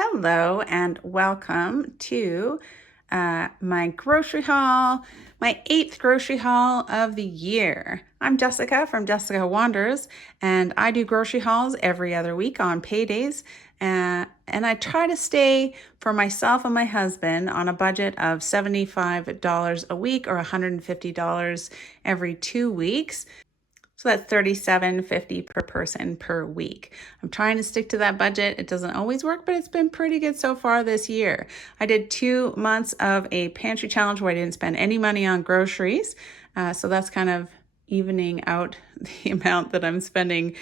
Hello and welcome to my grocery haul, my 8th grocery haul of the year. I'm Jessica from Jessica Wanders, and I do grocery hauls every other week on paydays. And I try to stay for myself and my husband on a budget of $75 a week or $150 every 2 weeks. So that's $37.50 per person per week. I'm trying to stick to that budget. It doesn't always work, but it's been pretty good so far this year. I did 2 months of a pantry challenge where I didn't spend any money on groceries. So that's kind of evening out the amount that I'm spending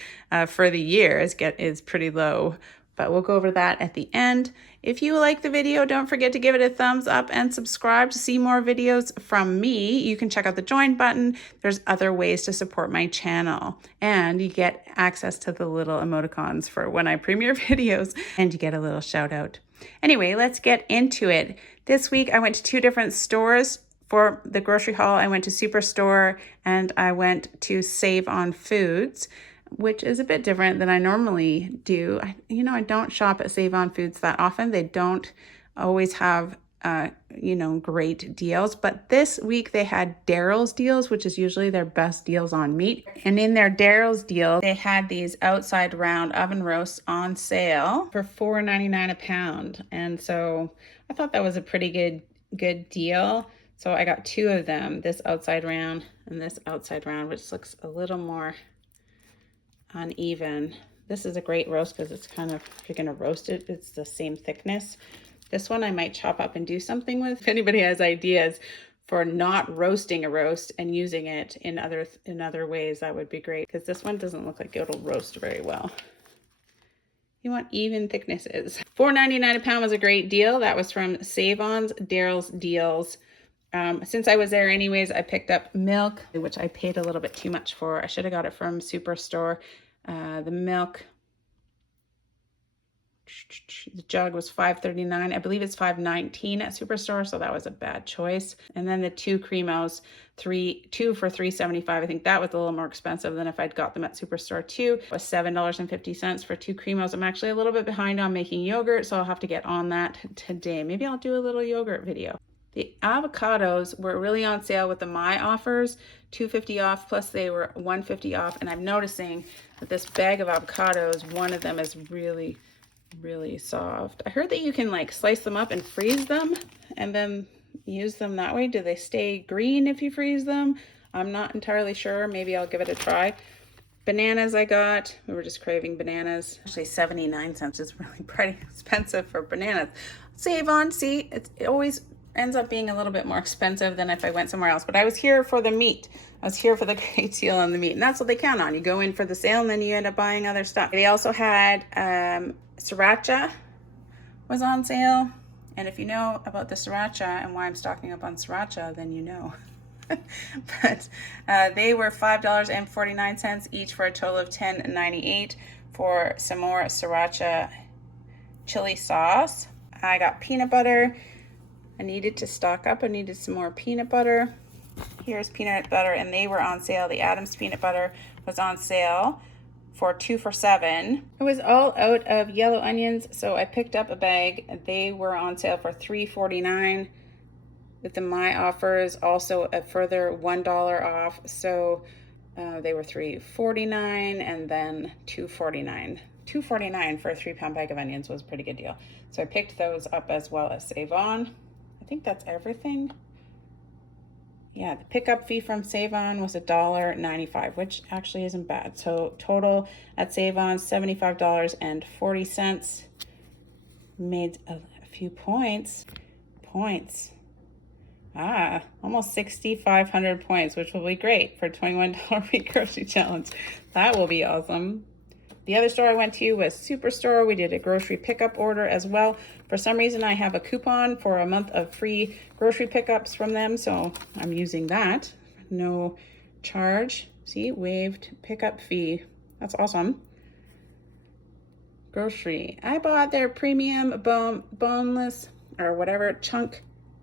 for the year is pretty low. But we'll go over that at the end. If you like the video, don't forget to give it a thumbs up and subscribe to see more videos from me. You can check out the join button. There's other ways to support my channel. And you get access to the little emoticons for when I premiere videos, and you get a little shout out. Anyway, let's get into it. This week I went to 2 different stores. For the grocery haul, I went to Superstore and I went to Save on Foods, which is a bit different than I normally do. I don't shop at Save On Foods that often. They don't always have, great deals. But this week they had Daryl's deals, which is usually their best deals on meat. And in their Daryl's deal, they had these outside round oven roasts on sale for $4.99 a pound. And so I thought that was a pretty good deal. So I got 2 of them, this outside round and this outside round, which looks a little more uneven. This is a great roast because it's kind of, if you're going to roast it, it's the same thickness. This one I might chop up and do something with. If anybody has ideas for not roasting a roast and using it in other ways, that would be great, because this one doesn't look like it'll roast very well. You want even thicknesses. $4.99 a pound was a great deal. That was from Save On's Daryl's Deals. Since I was there anyways, I picked up milk, which I paid a little bit too much for. I should have got it from Superstore. The milk, the jug was $5.39. I believe it's $5.19 at Superstore, so that was a bad choice. And then the 2 Cremos, 2 for $3.75. I think that was a little more expensive than if I'd got them at Superstore too. It was $7.50 for 2 Cremos. I'm actually a little bit behind on making yogurt, so I'll have to get on that today. Maybe I'll do a little yogurt video. The avocados were really on sale with the My offers, $2.50 off, plus they were $1.50 off. And I'm noticing that this bag of avocados, one of them is really, really soft. I heard that you can like slice them up and freeze them and then use them that way. Do they stay green if you freeze them? I'm not entirely sure. Maybe I'll give it a try. Bananas I got, we were just craving bananas. Actually 79 cents is really pretty expensive for bananas. Save On, see, it always ends up being a little bit more expensive than if I went somewhere else. But I was here for the meat. I was here for the great deal on the meat. And that's what they count on. You go in for the sale and then you end up buying other stuff. They also had sriracha was on sale. And if you know about the sriracha and why I'm stocking up on sriracha, then you know. But they were $5.49 each for a total of $10.98 for some more sriracha chili sauce. I got peanut butter. I needed to stock up. I needed some more peanut butter. Here's peanut butter, and they were on sale. The Adams peanut butter was on sale for 2 for $7. It was all out of yellow onions, so I picked up a bag. They were on sale for $3.49. With the My offers, also a further $1 off. So they were $3.49 and then $2.49. $2.49 for a 3-pound bag of onions was a pretty good deal. So I picked those up as well as Save On. I think that's everything. Yeah, the pickup fee from Save On was $1.95, which actually isn't bad. So total at Save On, $75.40. Made a few points. Almost 6,500 points, which will be great for a $21 week grocery challenge. That will be awesome. The other store I went to was Superstore. We did a grocery pickup order as well. For some reason, I have a coupon for a month of free grocery pickups from them, so I'm using that. No charge. See, waived pickup fee. That's awesome. Grocery. I bought their premium boneless or whatever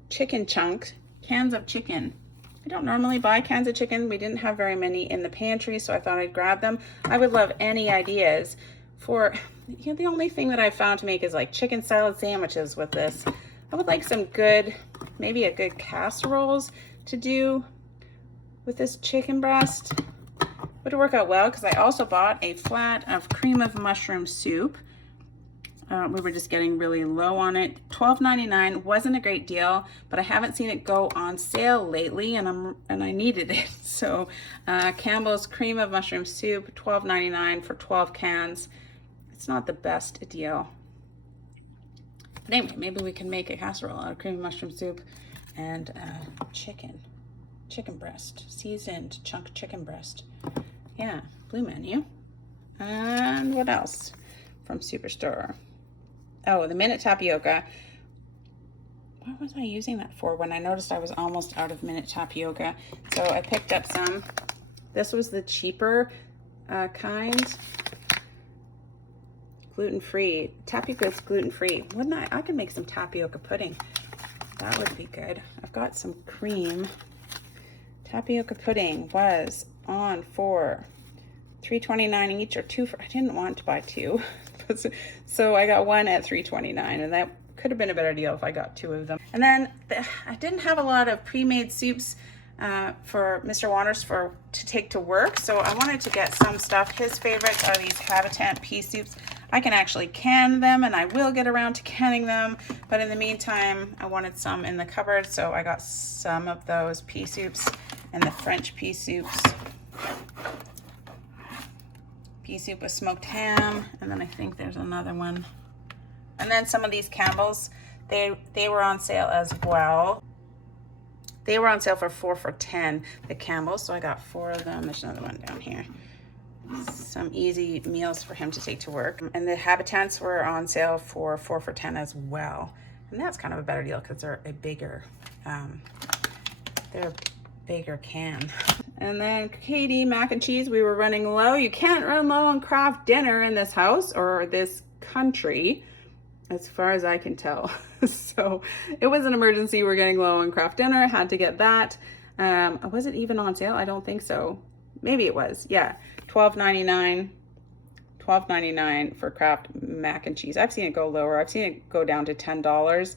chicken chunks, cans of chicken. I don't normally buy cans of chicken. We didn't have very many in the pantry, so I thought I'd grab them. I would love any ideas For, the only thing that I found to make is like chicken salad sandwiches with this. I would like some good, maybe a good casseroles to do with this chicken breast. Would work out well because I also bought a flat of cream of mushroom soup. We were just getting really low on it. $12.99 wasn't a great deal, but I haven't seen it go on sale lately, and I needed it. So Campbell's cream of mushroom soup, $12.99 for 12 cans. It's not the best deal. But anyway, maybe we can make a casserole out of cream of mushroom soup and chicken breast, seasoned chunk chicken breast. Yeah, blue menu. And what else from Superstore? Oh, the minute tapioca. What was I using that for when I noticed I was almost out of minute tapioca? So I picked up some. This was the cheaper kind. Gluten-free. Tapioca is gluten-free. Wouldn't I could make some tapioca pudding. That would be good. I've got some cream. Tapioca pudding was on for $3.29 each, or two for, I didn't want to buy two. So I got one at $3.29, and that could have been a better deal if I got two of them. And then I didn't have a lot of pre-made soups for Mr. Waters to take to work, so I wanted to get some stuff. His favorites are these Habitat pea soups. I can actually can them, and I will get around to canning them, but in the meantime, I wanted some in the cupboard, so I got some of those pea soups and the French pea soups. Pea soup with smoked ham, and then I think there's another one. And then some of these Campbell's, they were on sale as well. They were on sale for 4 for $10, the Campbell's, so I got 4 of them. There's another one down here. Some easy meals for him to take to work. And the Habitats were on sale for 4 for $10 as well. And that's kind of a better deal because they're a bigger can. And then Katie, mac and cheese, we were running low. You can't run low on Kraft dinner in this house or this country, as far as I can tell. So it was an emergency. We're getting low on Kraft dinner. Had to get that. Was it even on sale? I don't think so. Maybe it was. Yeah, $12.99 for Kraft mac and cheese. I've seen it go lower. I've seen it go down to $10.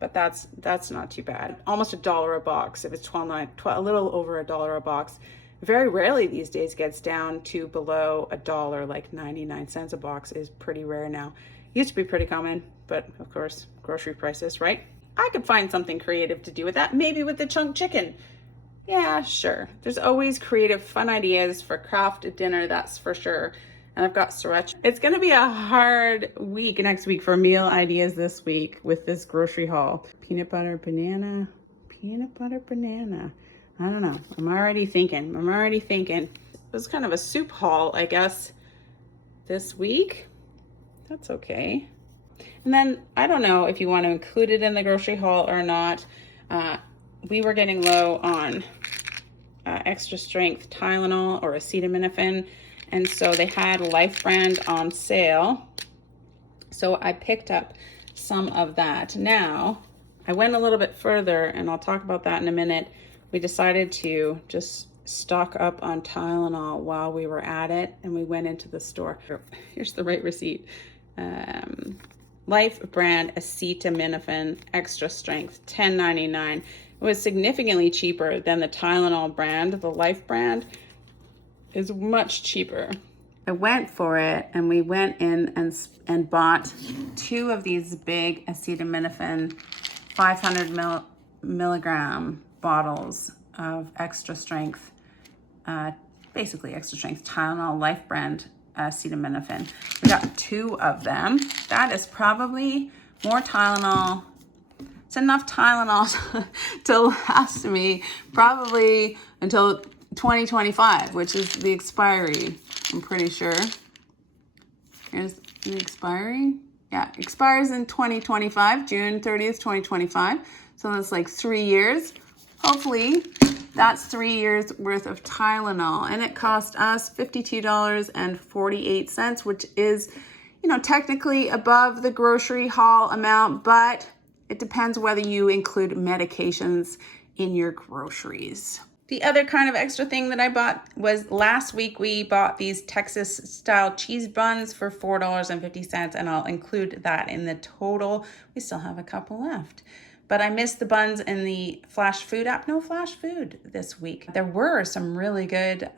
But that's not too bad. Almost $1 a box if it's a little over $1 a box. Very rarely these days gets down to below $1, like 99 cents a box is pretty rare now. Used to be pretty common, but of course, grocery prices, right? I could find something creative to do with that, maybe with the chunk chicken. Yeah, sure. There's always creative, fun ideas for Kraft dinner, that's for sure. And I've got sriracha. It's going to be a hard week next week for meal ideas this week with this grocery haul. Peanut butter banana. I don't know. I'm already thinking. It was kind of a soup haul, I guess, this week. That's okay. And then I don't know if you want to include it in the grocery haul or not. We were getting low on extra strength Tylenol or acetaminophen. And so they had Life brand on sale. So I picked up some of that. Now, I went a little bit further, and I'll talk about that in a minute. We decided to just stock up on Tylenol while we were at it, and we went into the store. Here's the right receipt. Life brand acetaminophen extra strength, $10.99. It was significantly cheaper than the Tylenol brand. The Life brand is much cheaper. I went for it, and we went in and bought 2 of these big acetaminophen 500 milligram bottles of extra strength, basically extra strength Tylenol Life brand acetaminophen. We got 2 of them. That is probably more Tylenol. It's enough Tylenol to last me probably until 2025, which is the expiry, I'm pretty sure. Here's the expiry. Yeah, expires in 2025, June 30th, 2025. So that's like 3 years. Hopefully that's 3 years worth of Tylenol. And it cost us $52.48, which is, technically above the grocery haul amount, but it depends whether you include medications in your groceries. The other kind of extra thing that I bought was last week we bought these Texas style cheese buns for $4.50, and I'll include that in the total. We still have a couple left. But I missed the buns in the Flash Food app. No Flash Food this week. There were some really good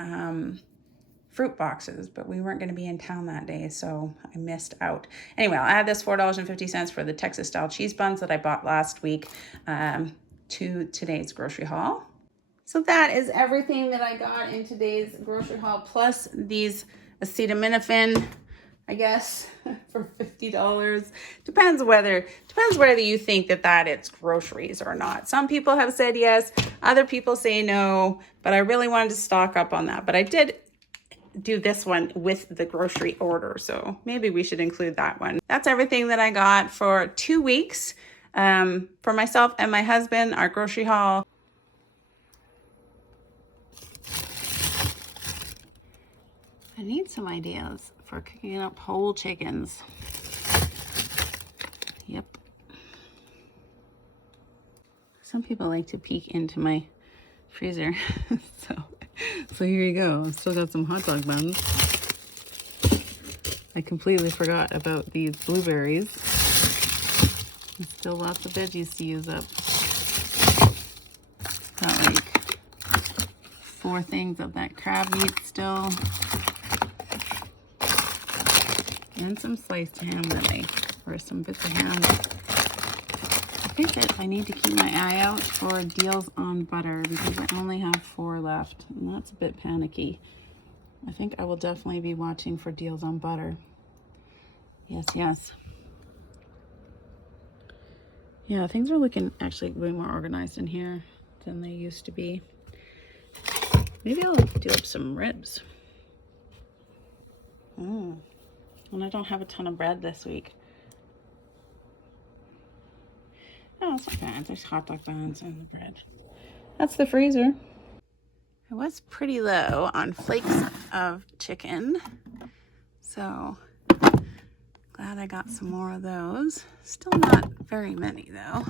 fruit boxes, but we weren't going to be in town that day, so I missed out. Anyway, I'll add this $4.50 for the Texas style cheese buns that I bought last week to today's grocery haul. So that is everything that I got in today's grocery haul, plus these acetaminophen, I guess, for $50. Depends whether you think that it's groceries or not. Some people have said yes, other people say no, but I really wanted to stock up on that. But I did do this one with the grocery order, so maybe we should include that one. That's everything that I got for 2 weeks for myself and my husband, our grocery haul. I need some ideas for cooking up whole chickens. Yep. Some people like to peek into my freezer. So here you go. I've still got some hot dog buns. I completely forgot about these blueberries. There's still lots of veggies to use up. Got like 4 things of that crab meat still. And some sliced ham or some bits of ham. I think that I need to keep my eye out for deals on butter because I only have 4 left, and that's a bit panicky. I think I will definitely be watching for deals on butter. Yes. Yeah, things are looking actually way more organized in here than they used to be. Maybe I'll do up some ribs. And I don't have a ton of bread this week. Oh, it's not bad. There's hot dog buns and the bread. That's the freezer. I was pretty low on flakes of chicken, so glad I got some more of those. Still not very many though.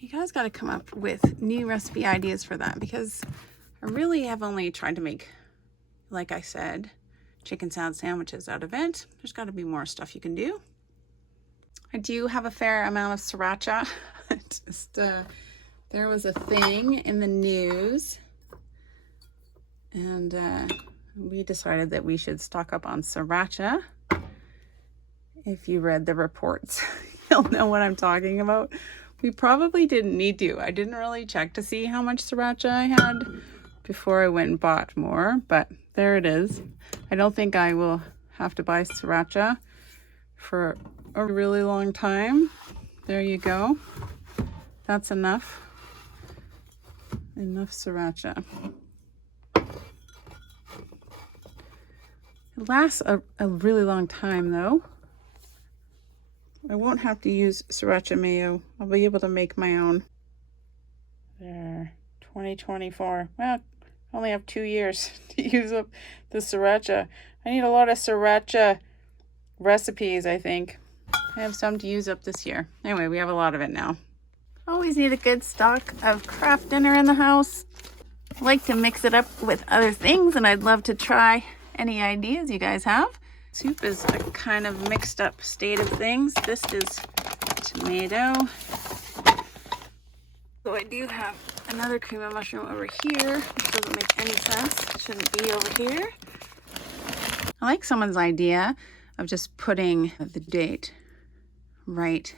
You guys got to come up with new recipe ideas for that, because I really have only tried to make, like I said, chicken salad sandwiches out of it. There's got to be more stuff you can do. I do have a fair amount of sriracha. There was a thing in the news, and we decided that we should stock up on sriracha. If you read the reports, you'll know what I'm talking about. We probably didn't need to. I didn't really check to see how much sriracha I had before I went and bought more, but there it is. I don't think I will have to buy sriracha for a really long time. There you go. That's enough. Enough sriracha. It lasts a really long time though. I won't have to use sriracha mayo. I'll be able to make my own. There, 2024. Well, I only have 2 years to use up the sriracha. I need a lot of sriracha recipes, I think. I have some to use up this year. Anyway, we have a lot of it now. Always need a good stock of craft dinner in the house. I like to mix it up with other things, and I'd love to try any ideas you guys have. Soup is a kind of mixed up state of things. This is tomato. So I do have another cream of mushroom over here, which doesn't make any sense. It shouldn't be over here. I like someone's idea of just putting the date right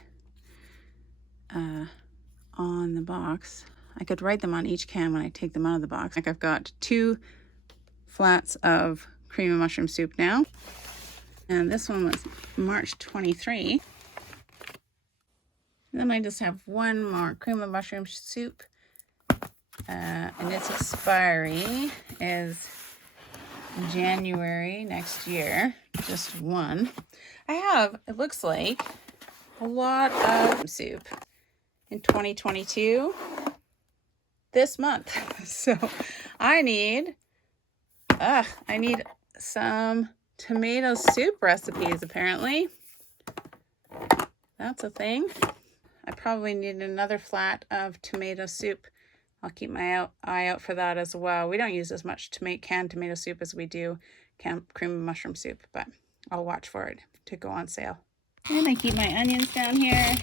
on the box. I could write them on each can when I take them out of the box. Like I've got 2 flats of cream of mushroom soup now. And this one was March 23. Then I just have 1 more cream of mushroom soup. And its expiry is January next year. Just 1. I have, it looks like, a lot of soup in 2022 this month. So I need some tomato soup recipes, apparently. That's a thing. I probably need another flat of tomato soup I'll keep my eye out for that as well. We don't use as much to make canned tomato soup as we do canned cream and mushroom soup, but I'll watch for it to go on sale. And I keep my onions down here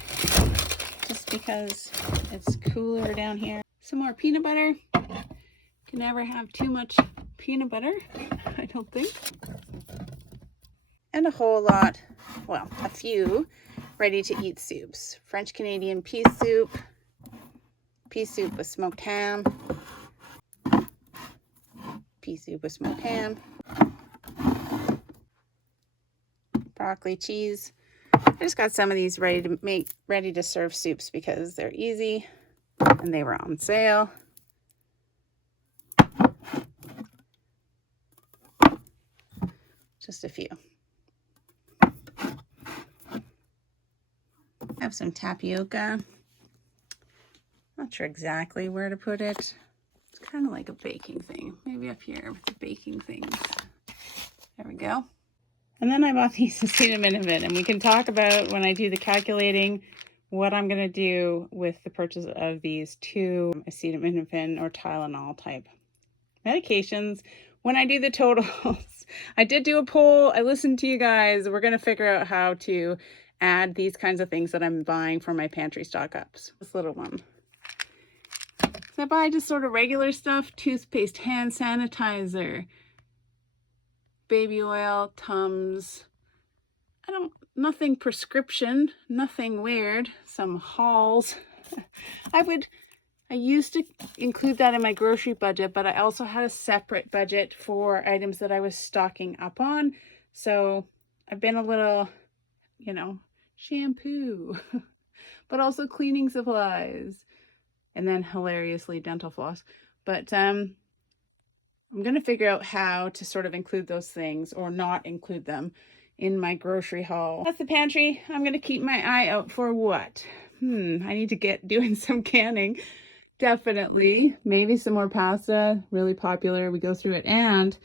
just because it's cooler down here. Some more peanut butter. Can never have too much peanut butter, I don't think. And a whole lot, well, a few ready-to-eat soups. French Canadian pea soup with smoked ham, pea soup with smoked ham, broccoli cheese. I just got some of these ready to serve soups because they're easy and they were on sale. Just a few. I have some tapioca. Not sure exactly where to put it. It's kind of like a baking thing. Maybe up here with the baking things. There we go. And then I bought these acetaminophen, and we can talk about when I do the calculating what I'm going to do with the purchase of these 2 acetaminophen or Tylenol type medications. When I do the totals, I did do a poll. I listened to you guys. We're going to figure out how to add these kinds of things that I'm buying for my pantry stock ups. This little one. So I buy just sort of regular stuff, toothpaste, hand sanitizer, baby oil, Tums. Nothing prescription, nothing weird, some hauls. I used to include that in my grocery budget, but I also had a separate budget for items that I was stocking up on. So I've been a little, shampoo, but also cleaning supplies, and then hilariously dental floss. But I'm going to figure out how to sort of include those things or not include them in my grocery haul. That's the pantry. I'm going to keep my eye out for what? I need to get doing some canning. Definitely. Maybe some more pasta. Really popular. We go through it. And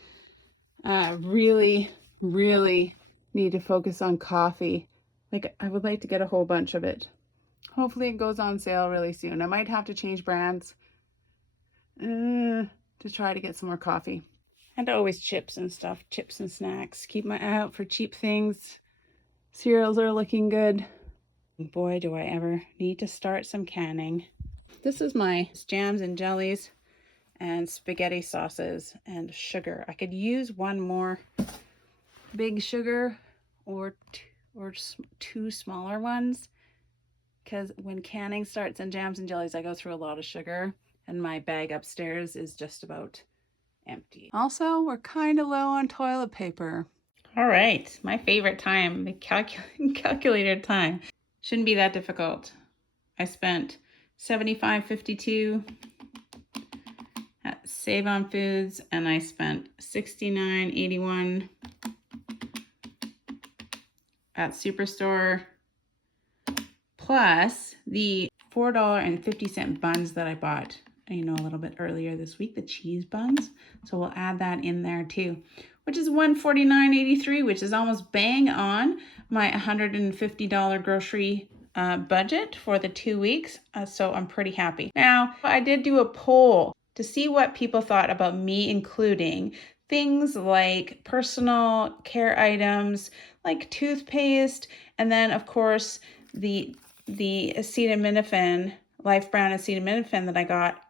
really, really need to focus on coffee. Like, I would like to get a whole bunch of it. Hopefully it goes on sale really soon. I might have to change brands to try to get some more coffee. And always chips and stuff, chips and snacks. Keep my eye out for cheap things. Cereals are looking good. Boy, do I ever need to start some canning. This is my jams and jellies and spaghetti sauces and sugar. I could use one more big sugar or 2 smaller ones, because when canning starts in jams and jellies, I go through a lot of sugar, and my bag upstairs is just about empty. Also, we're kind of low on toilet paper. All right, my favorite time, the calculated time. Shouldn't be that difficult. I spent $75.52 at Save on Foods, and I spent $69.81 at Superstore, plus the $4.50 buns that I bought, a little bit earlier this week, the cheese buns. So we'll add that in there too, which is $149.83, which is almost bang on my $150 grocery budget for the 2 weeks. So I'm pretty happy. Now, I did do a poll to see what people thought about me including things like personal care items like toothpaste, and then of course the acetaminophen, Life Brown acetaminophen that I got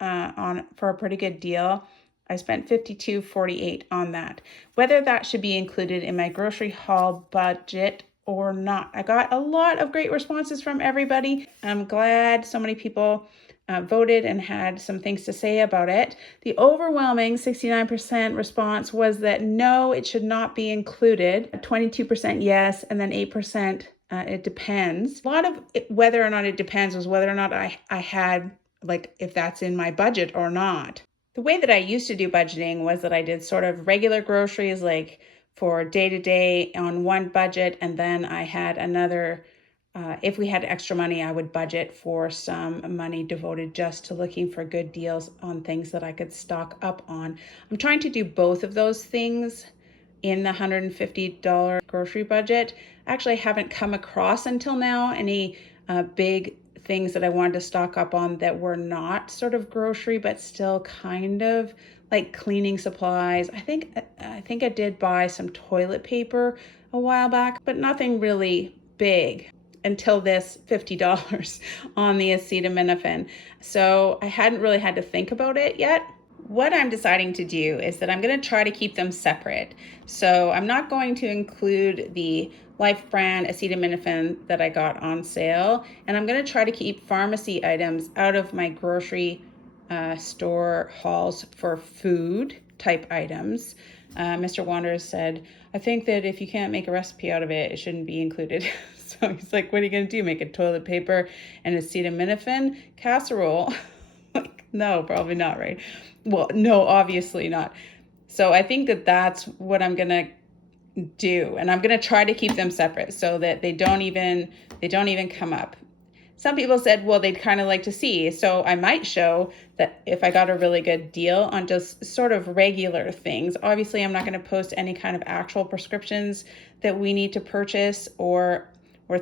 on for a pretty good deal. I spent $52.48 on that. Whether that should be included in my grocery haul budget or not. I got a lot of great responses from everybody. I'm glad so many people voted and had some things to say about it. The overwhelming 69% response was that no, it should not be included. 22% yes, and then 8% it depends. A lot of whether or not it depends was whether or not I had, like, if that's in my budget or not. The way that I used to do budgeting was that I did sort of regular groceries, like for day-to-day on one budget, and then I had another, if we had extra money, I would budget for some money devoted just to looking for good deals on things that I could stock up on. I'm trying to do both of those things in the $150 grocery budget. Actually, I haven't come across until now any big things that I wanted to stock up on that were not sort of grocery, but still kind of like cleaning supplies. I think I did buy some toilet paper a while back, but nothing really big until this $50 on the acetaminophen. So I hadn't really had to think about it yet. What I'm deciding to do is that I'm going to try to keep them separate. So I'm not going to include the Life brand acetaminophen that I got on sale, and I'm going to try to keep pharmacy items out of my grocery store hauls for food type items. Mr. Wanders said, I think that if you can't make a recipe out of it, it shouldn't be included. So he's like, what are you going to do? Make a toilet paper and acetaminophen casserole? Like, no, probably not, right? Well, no, obviously not. So I think that that's what I'm going to do, and I'm going to try to keep them separate so that they don't even come up. Some people said, well, they'd kind of like to see, so I might show that if I got a really good deal on just sort of regular things. Obviously, I'm not going to post any kind of actual prescriptions that we need to purchase or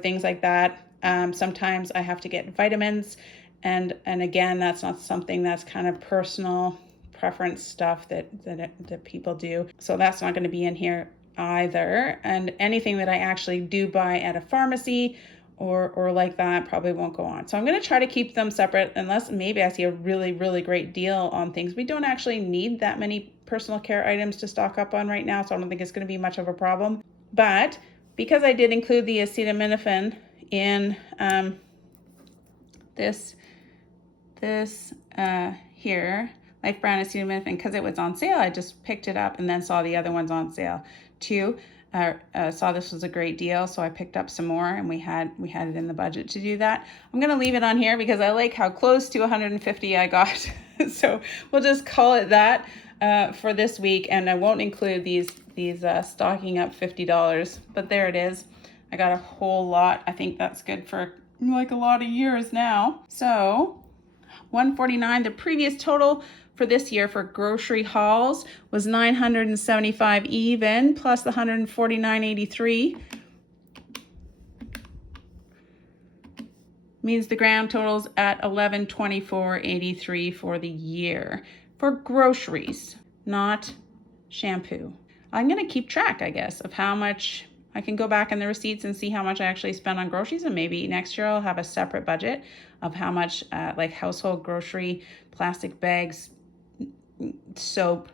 things like that. Sometimes I have to get vitamins, and again, that's not something that's kind of personal preference stuff that people do. So that's not going to be in here either. And anything that I actually do buy at a pharmacy or like that probably won't go on. So I'm going to try to keep them separate unless maybe I see a really, really great deal on things. We don't actually need that many personal care items to stock up on right now, so I don't think it's going to be much of a problem. But because I did include the acetaminophen in this here, Life brand acetaminophen, because it was on sale, I just picked it up and then saw the other ones on sale too. Saw this was a great deal, so I picked up some more, and we had it in the budget to do that. I'm gonna leave it on here because I like how close to 150 I got. So we'll just call it that for this week, and I won't include these stocking up $50, but there it is. I got a whole lot. I think that's good for like a lot of years now. So $149. The previous total for this year for grocery hauls was $975 even, plus the $149.83. Means the grand total's at $1124.83 for the year for groceries, not shampoo. I'm gonna keep track, I guess, of how much. I can go back in the receipts and see how much I actually spent on groceries, and maybe next year I'll have a separate budget of how much like household grocery, plastic bags, soap,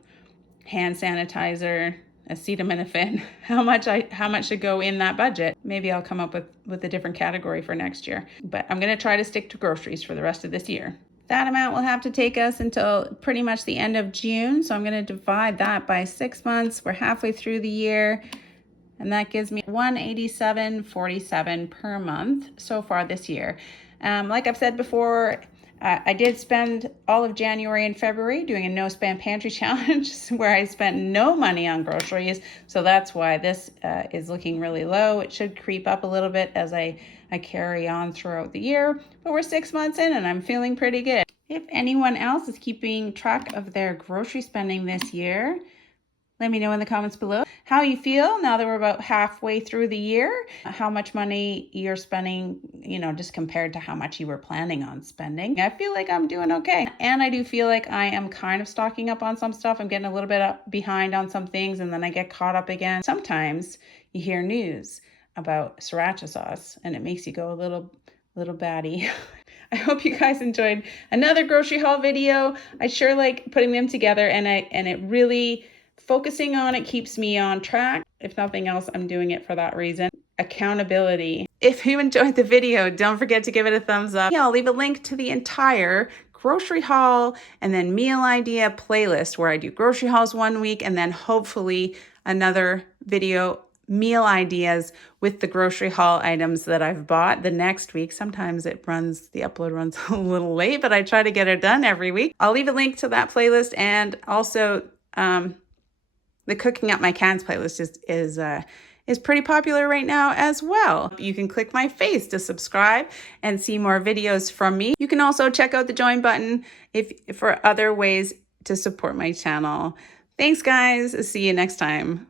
hand sanitizer, acetaminophen, how much should go in that budget. Maybe I'll come up with a different category for next year, but I'm going to try to stick to groceries for the rest of this year. That amount will have to take us until pretty much the end of June, so I'm going to divide that by 6 months. We're halfway through the year, and that gives me $187.47 per month so far this year. Like I've said before, I did spend all of January and February doing a no spam pantry challenge where I spent no money on groceries. So that's why this is looking really low. It should creep up a little bit as I carry on throughout the year, but we're 6 months in and I'm feeling pretty good. If anyone else is keeping track of their grocery spending this year, let me know in the comments below how you feel now that we're about halfway through the year, how much money you're spending, just compared to how much you were planning on spending. I feel like I'm doing okay. And I do feel like I am kind of stocking up on some stuff. I'm getting a little bit behind on some things, and then I get caught up again. Sometimes you hear news about sriracha sauce and it makes you go a little batty. I hope you guys enjoyed another grocery haul video. I sure like putting them together, and it really, focusing on it keeps me on track. If nothing else, I'm doing it for that reason. Accountability. If you enjoyed the video, don't forget to give it a thumbs up. Yeah, I'll leave a link to the entire grocery haul and then meal idea playlist where I do grocery hauls one week and then hopefully another video meal ideas with the grocery haul items that I've bought the next week. Sometimes the upload runs a little late, but I try to get it done every week. I'll leave a link to that playlist, and also the Cooking Up My Cans playlist is pretty popular right now as well. You can click my face to subscribe and see more videos from me. You can also check out the join button for other ways to support my channel. Thanks, guys. See you next time.